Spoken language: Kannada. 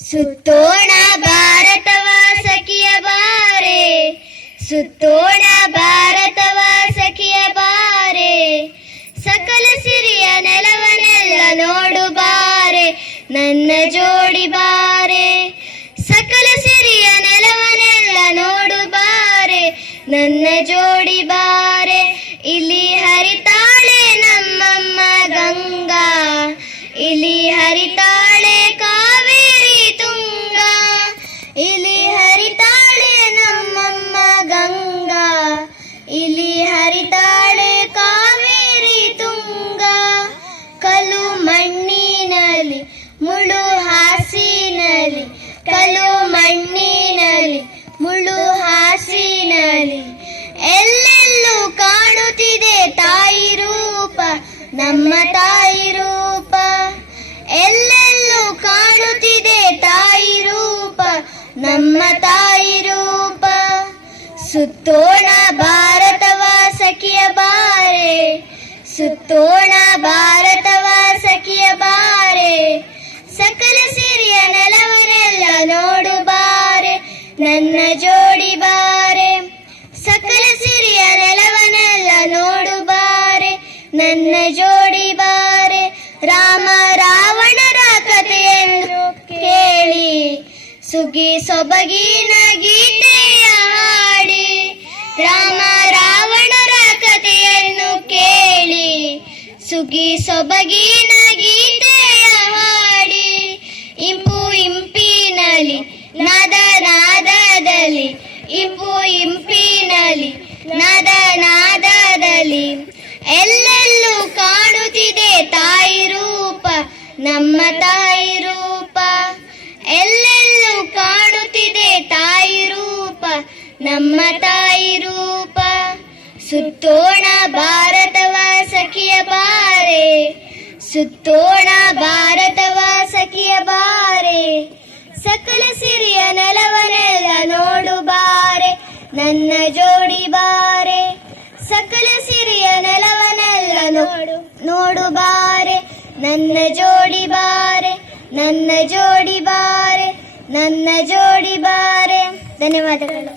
ಸುತ್ತೋಣ ಭಾರತವ ಸಖಿಯ ಬಾರೆ, ಸುತ್ತೋಣ ಭಾರತವ ಸಖಿಯ ಬಾರೆ, ಸಕಲ ಸಿರಿಯ ನೆಲವನ್ನೆಲ್ಲ ನೋಡು ಬಾರೆ, ನನ್ನ ಜೋಡಿ ಬಾರೆ. ಸಕಲ ಸಿರಿಯ ನೆಲವನ್ನೆಲ್ಲ ನೋಡು ಬಾರೆ, ನನ್ನ ಜೋಡಿ ಬಾರೆ. ಇಲ್ಲಿ ಹರಿತಾಳೆ ನಮ್ಮಮ್ಮ ಗಂಗಾ, ಇಲ್ಲಿ ಹರಿತಾಳೆ ಕಾವೇರಿ ತುಂಗಾ, ಇಲ್ಲಿ ಹರಿತಾಳೆ ನಮ್ಮಮ್ಮ ಗಂಗಾ, ಇಲ್ಲಿ ಹರಿತಾಳೆ ಕಾವೇರಿ ತುಂಗಾ. ಕಲ್ಲು ಮಣ್ಣಿನಲ್ಲಿ ಮುಳು ಹಾಸಿನಲ್ಲಿ, ಕಲ್ಲು ಮಣ್ಣಿನಲ್ಲಿ ಮುಳು ಹಾಸಿನಲ್ಲಿ, ಎಲ್ಲೆಲ್ಲೂ ಕಾಣುತ್ತಿದೆ ತಾಯಿ ರೂಪ, ನಮ್ಮ ತಾಯಿ ರೂಪ. ಎಲ್ಲೆಲ್ಲೂ ಕಾಣುತ್ತಿದೆ ತಾಯಿ ರೂಪ, ನಮ್ಮ ತಾಯಿ ರೂಪ. ಸುತ್ತೋಣ ಭಾರತವ ಸಖಿಯ ಬಾರೆ, ಸುತ್ತೋಣ ಭಾರತವ ಸಖಿಯ ಬಾರೆ, ಸಕಲ ಸಿರಿಯ ನೆಲವನ್ನೆಲ್ಲ ನೋಡು ಬಾರೆ, ನನ್ನ ಜೋಡಿ ಬಾರೆ. ಸಕಲ ಸಿರಿಯ ನೆಲವನ್ನೆಲ್ಲ ನೋಡು ಬಾರೆ, ನನ್ನ ಜೋಡಿ ಬಾರೆ. ರಾಮ ರಾವಣರ ಕಥೆಯನ್ನು ಕೇಳಿ, ಸುಗ್ಗಿ ಸೊಬಗಿನ ಗೀತೆಯ ಹಾಡಿ. ರಾಮ ರಾವಣರ ಕಥೆಯನ್ನು ಕೇಳಿ, ಸುಗ್ಗಿ ಸೊಬಗಿನ ಗೀತೆಯ ಹಾಡಿ. ಇಂಪು ಇಂಪಿನಲ್ಲಿ ನಾದ ನಾದದಲ್ಲಿ, ಇಂಪು ಇಂಪಿನಲ್ಲಿ ನಾದ ನಾದದಲ್ಲಿ, ಎಲ್ಲೆಲ್ಲೂ ಕಾಣುತ್ತಿದೆ ತಾಯಿ ರೂಪ, ನಮ್ಮ ತಾಯಿ ರೂಪ. ಎಲ್ಲೆಲ್ಲೂ ಕಾಣುತ್ತಿದೆ ತಾಯಿ ರೂಪ, ನಮ್ಮ ತಾಯಿ ರೂಪ. ಸುತ್ತೋಣ ಭಾರತವ ಸಖಿಯ ಬಾರೆ, ಸುತ್ತೋಣ ಭಾರತವ ಸಖಿಯ ಬಾರೆ, ಸಕಲ ಸಿರಿಯ ನೆಲವನ್ನೆಲ್ಲ ನೋಡು ಬಾರೆ, ನನ್ನ ಜೋಡಿ ಬಾರೆ. ಸಕಲ ಸಿರಿಯ ನೆಲವನ್ನೆಲ್ಲ ನೋಡು ಬಾರೆ, ನನ್ನ ಜೋಡಿ ಬಾರೆ, ನನ್ನ ಜೋಡಿ ಬಾರೆ, ನನ್ನ ಜೋಡಿ ಬಾರೆ. ಧನ್ಯವಾದಗಳು.